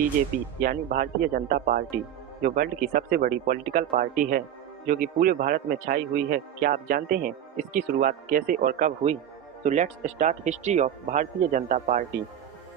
BJP यानी Bharatiya Janata party, जो world की सबसे बड़ी पॉलिटिकल पार्टी है, जो कि पूरे भारत में छाई हुई है। क्या आप जानते हैं इसकी शुरुआत कैसे और कब हुई? तो let's start history of Bharatiya Janata party.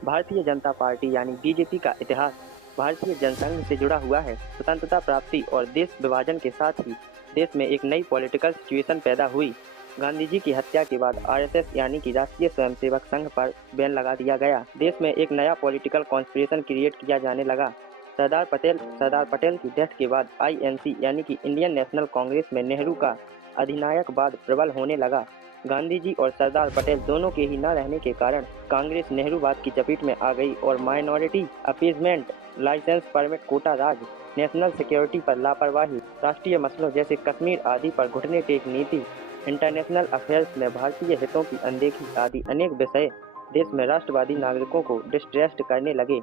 Bharatiya Janata party यानी बीजेपी का इतिहास भारतीय जनसंघ से जुड़ा हुआ है। स्वतंत्रता प्राप्ति और देश विभाजन के साथ ही देश में एक नई पॉलिटिकल सिचुएशन पैदा हुई। गांधी जी की हत्या के बाद आरएसएस यानी कि राष्ट्रीय स्वयंसेवक संघ पर बैन लगा दिया गया। देश में एक नया पॉलिटिकल कॉन्स्पिरेशन क्रिएट किया जाने लगा। सरदार पटेल की डेथ के बाद आईएनसी यानी कि इंडियन नेशनल कांग्रेस में नेहरू का अधिनायकवाद प्रबल होने लगा। गांधी जी और सरदार पटेल दोनों के ही न रहने के कारण कांग्रेस नेहरूवाद की चपेट में आ गई और minority appeasement, license permit quota raj, national security पर लापरवाही, राष्ट्रीय मसलों जैसे कश्मीर आदि पर घुटने टेक नीति, इंटरनेशनल अफेयर्स में भारतीय हितों की अनदेखी आदि अनेक विषय देश में राष्ट्रवादी नागरिकों को डिस्ट्रेस्ट करने लगे।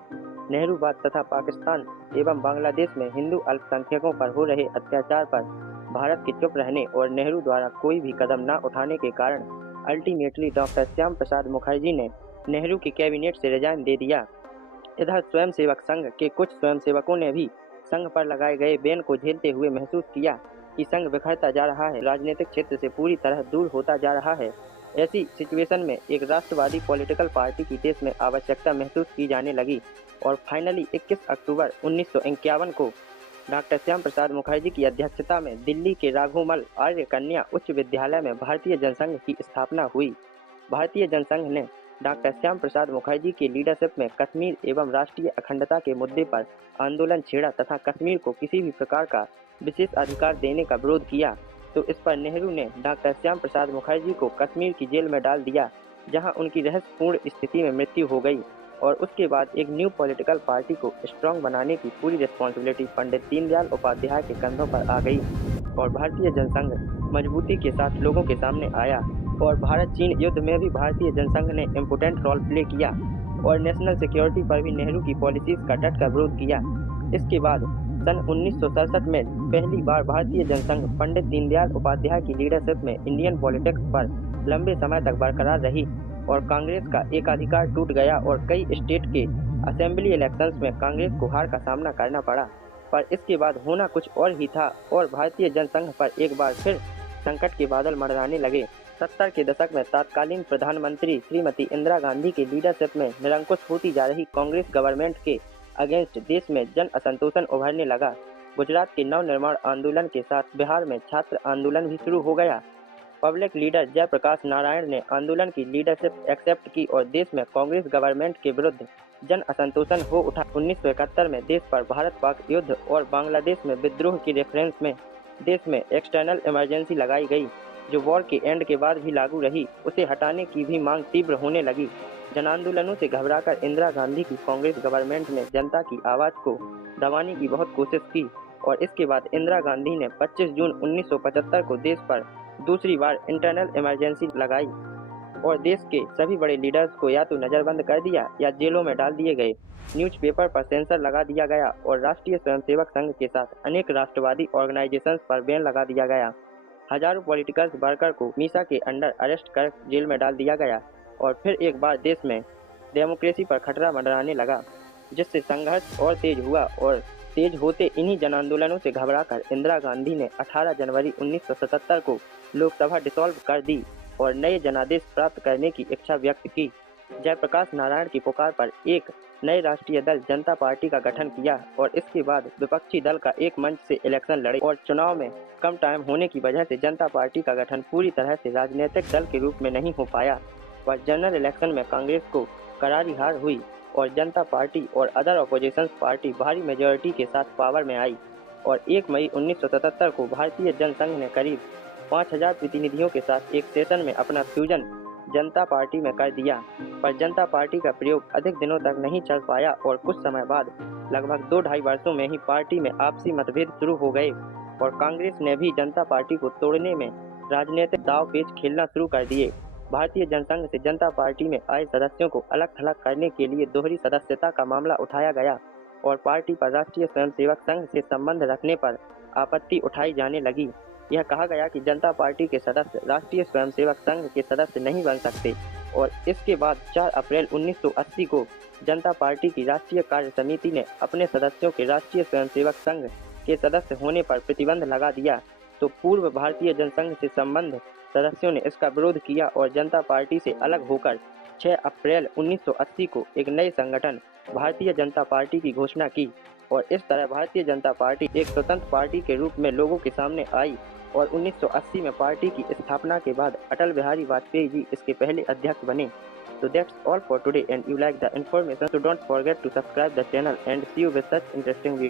नेहरूवाद तथा पाकिस्तान एवं बांग्लादेश में हिंदू अल्पसंख्यकों पर हो रहे अत्याचार पर भारत के चुप रहने और नेहरू द्वारा कोई भी कदम न उठाने के कारण अल्टीमेटली डॉक्टर श्याम प्रसाद मुखर्जी ने नेहरू की कैबिनेट से रिजाइन दे दिया। इधर स्वयंसेवक संघ के कुछ स्वयंसेवकों ने भी संघ पर लगाए गए बैन को झेलते हुए महसूस किया कि संघ बिखरता जा रहा है, राजनीतिक क्षेत्र से पूरी तरह दूर होता जा रहा है। ऐसी सिचुएशन में एक राष्ट्रवादी पॉलिटिकल पार्टी की देश में आवश्यकता महसूस की जाने लगी और फाइनली 21 अक्टूबर 1951 को डॉक्टर श्याम प्रसाद मुखर्जी की अध्यक्षता में दिल्ली के राघोमल आर्य कन्या उच्च विद्यालय में भारतीय जनसंघ की स्थापना हुई। भारतीय जनसंघ ने डॉक्टर श्याम प्रसाद मुखर्जी की लीडरशिप में कश्मीर एवं राष्ट्रीय अखंडता के मुद्दे पर आंदोलन छेड़ा तथा कश्मीर को किसी भी प्रकार का विशेष अधिकार देने का विरोध किया। तो इस पर नेहरू ने डॉक्टर श्याम प्रसाद मुखर्जी को कश्मीर की जेल में डाल दिया, जहां उनकी रहस्यपूर्ण स्थिति में मृत्यु हो गई। और उसके बाद एक न्यू पॉलिटिकल पार्टी को स्ट्रांग बनाने की पूरी रिस्पॉन्सिबिलिटी पंडित दीनदयाल उपाध्याय के कंधों पर आ गई और भारतीय जनसंघ मजबूती के साथ लोगों के सामने आया। और भारत चीन युद्ध में भी भारतीय जनसंघ ने इम्पोर्टेंट रोल प्ले किया और नेशनल सिक्योरिटी पर भी नेहरू की पॉलिसीज का डट कर विरोध किया। इसके बाद सन 1967 में पहली बार भारतीय जनसंघ पंडित दीनदयाल उपाध्याय की लीडरशिप में इंडियन पॉलिटिक्स पर लंबे समय तक बरकरार रही और कांग्रेस का एकाधिकार टूट गया और कई स्टेट के असेंबली इलेक्शंस में कांग्रेस को हार का सामना करना पड़ा। पर इसके बाद होना कुछ और ही था और भारतीय जनसंघ पर एक बार फिर संकट के बादल मंडराने लगे। 70 के दशक में तत्कालीन प्रधानमंत्री श्रीमती इंदिरा गांधी की लीडरशिप में निरंकुश होती जा रही कांग्रेस गवर्नमेंट के अगेंस्ट देश में जन असंतोषण उभरने लगा। गुजरात के नवनिर्माण आंदोलन के साथ बिहार में छात्र आंदोलन भी शुरू हो गया। पब्लिक लीडर जयप्रकाश नारायण ने आंदोलन की लीडरशिप एक्सेप्ट की और देश में कांग्रेस गवर्नमेंट के विरुद्ध जन असंतोषण हो उठा। 1971 में देश पर भारत पाक युद्ध और बांग्लादेश में विद्रोह की रेफरेंस में देश में एक्सटर्नल इमरजेंसी लगाई गई, जो वॉर के एंड के बाद भी लागू रही। उसे हटाने की भी मांग तीव्र होने लगी। जन आंदोलनों से घबराकर इंदिरा गांधी की कांग्रेस गवर्नमेंट ने जनता की आवाज़ को दबाने की बहुत कोशिश की और इसके बाद इंदिरा गांधी ने 25 जून 1975 को देश पर दूसरी बार इंटरनल इमरजेंसी लगाई और देश के सभी बड़े लीडर्स को या तो नज़रबंद कर दिया या जेलों में डाल दिए गए। न्यूज़पेपर पर सेंसर लगा दिया गया और राष्ट्रीय स्वयंसेवक संघ के साथ अनेक राष्ट्रवादी ऑर्गेनाइजेशंस पर बैन लगा दिया गया। हजारों पॉलिटिकल वर्कर को मीसा के अंडर अरेस्ट कर जेल में डाल दिया गया और फिर एक बार देश में डेमोक्रेसी पर खतरा मंडराने लगा, जिससे संघर्ष और तेज हुआ और तेज होते इन्हीं जन आंदोलनों से घबराकर इंदिरा गांधी ने 18 जनवरी 1977 को लोकसभा डिसॉल्व कर दी और नए जनादेश प्राप्त करने की इच्छा व्यक्त की। जयप्रकाश नारायण की पुकार पर एक नए राष्ट्रीय दल जनता पार्टी का गठन किया और इसके बाद विपक्षी दल का एक मंच से इलेक्शन लड़े और चुनाव में कम टाइम होने की वजह से जनता पार्टी का गठन पूरी तरह से राजनीतिक दल के रूप में नहीं हो पाया। पर जनरल इलेक्शन में कांग्रेस को करारी हार हुई और जनता पार्टी और अदर अपोजिशन पार्टी भारी मेजॉरिटी के साथ पावर में आई और 1 मई 1977 को भारतीय जनसंघ ने करीब 5000 प्रतिनिधियों के साथ एक सेशन में अपना फ्यूजन जनता पार्टी में कर दिया। पर जनता पार्टी का प्रयोग अधिक दिनों तक नहीं चल पाया और कुछ समय बाद लगभग 2-2.5 वर्षों में ही पार्टी में आपसी मतभेद शुरू हो गए और कांग्रेस ने भी जनता पार्टी को तोड़ने में राजनीतिक दाव पेच खेलना शुरू कर दिए। भारतीय जनसंघ से जनता पार्टी में आए सदस्यों को अलग थलग करने के लिए दोहरी सदस्यता का मामला उठाया गया और पार्टी पर राष्ट्रीय स्वयंसेवक संघ से संबंध रखने पर आपत्ति उठाई जाने लगी। यह कहा गया कि जनता पार्टी के सदस्य राष्ट्रीय स्वयंसेवक संघ के सदस्य नहीं बन सकते और इसके बाद 4 अप्रैल 1980 को जनता पार्टी की राष्ट्रीय कार्य समिति ने अपने सदस्यों के राष्ट्रीय स्वयंसेवक संघ के सदस्य होने पर प्रतिबंध लगा दिया, तो पूर्व भारतीय जनसंघ से संबद्ध सदस्यों ने इसका विरोध किया और जनता पार्टी से अलग होकर 6 अप्रैल 1980 को एक नए संगठन भारतीय जनता पार्टी की घोषणा की और इस तरह भारतीय जनता पार्टी एक स्वतंत्र पार्टी के रूप में लोगों के सामने आई और 1980 में पार्टी की स्थापना के बाद अटल बिहारी वाजपेयी जी इसके पहले अध्यक्ष बने। So that's all for today, and you like the information, so don't forget to subscribe the channel and see you with such interesting videos.